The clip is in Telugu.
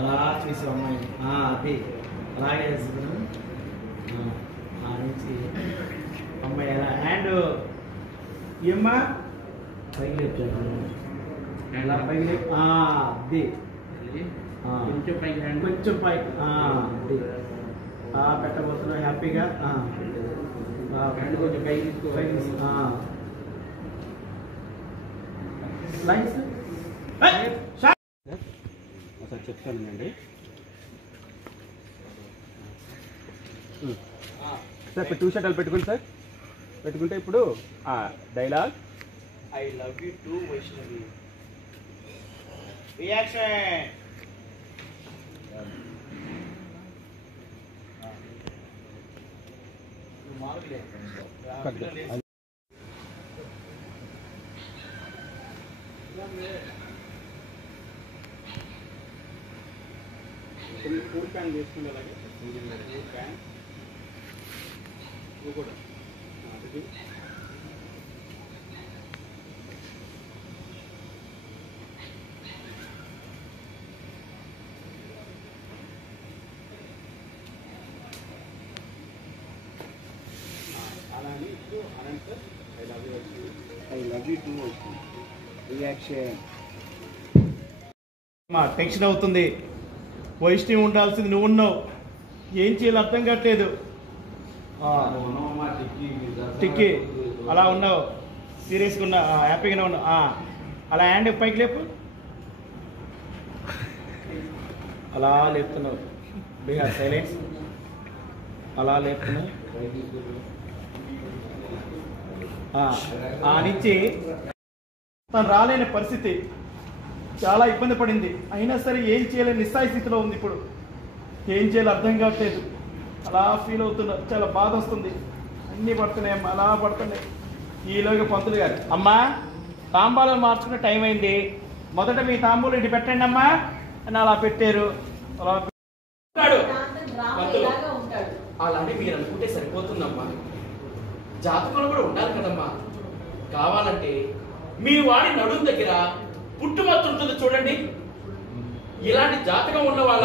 అలా చూసి అమ్మాయిని అది అలాగే వేసుకున్నాను. ఆ నుంచి అమ్మాయి ఎలా హ్యాండ్ ఏమ్మా పైకి లేపుతాను. ఎలా పైకి లేపు అది కొంచెం పైకి హ్యాండ్ కొంచెం పైకి అది పెట్టబోతున్నా హ్యాపీగా హ్యాండ్ కొంచెం పైకి తీసుకో. లైన్స్ ఒకసారి చెప్తానండి సార్. ఇప్పుడు 2 షర్ట్లు పెట్టుకోండి సార్. పెట్టుకుంటే ఇప్పుడు dialogue I love you too Vaishnavi. Reaction కూల్ ప్యాన్ చేసుకుంటే అలాగే కూల్ ప్యాన్ కూడా అలా అని ఇప్పుడు Anantha sir I love you too reaction. Tension అవుతుంది. వైష్ణవి ఉండాల్సింది నువ్వు ఉన్నావు. ఏం చేయాలో అర్థం కావట్లేదు. టిక్కి అలా ఉన్నావు, సీరియస్గా ఉన్నావు, హ్యాపీగానే ఉన్నావు. అలా హ్యాండ్ పైకి లేపు. అలా లేపుతున్నావు. బిహార్ సైలెన్స్. అలా లేపుతున్నావు. నుంచి తను రాలేని పరిస్థితి, చాలా ఇబ్బంది పడింది. అయినా సరే ఏం చేయలేని నిస్సాయ స్థితిలో ఉంది. ఇప్పుడు ఏం చేయాలో అర్థం కావట్లేదు. అలా ఫీల్ అవుతున్నా. చాలా బాధ వస్తుంది. అన్నీ పడుతున్నాయి అమ్మా, అలా పడుతున్నాయి. ఈలోగా పంతులు గారు అమ్మా తాంబాలను మార్చుకునే టైం అయింది, మొదట మీ తాంబూలు ఇటు పెట్టండి అమ్మా అని అలా పెట్టారు. అలా అలాంటి మీరు అనుకుంటే సరిపోతుందమ్మా. జాతకంలో కూడా ఉండాలి కదమ్మా. కావాలంటే మీ వాడి నడుము దగ్గర పుట్టుమత్తు ఉంటుంది చూడండి. ఇలాంటి జాతకం ఉన్న వాళ్ళ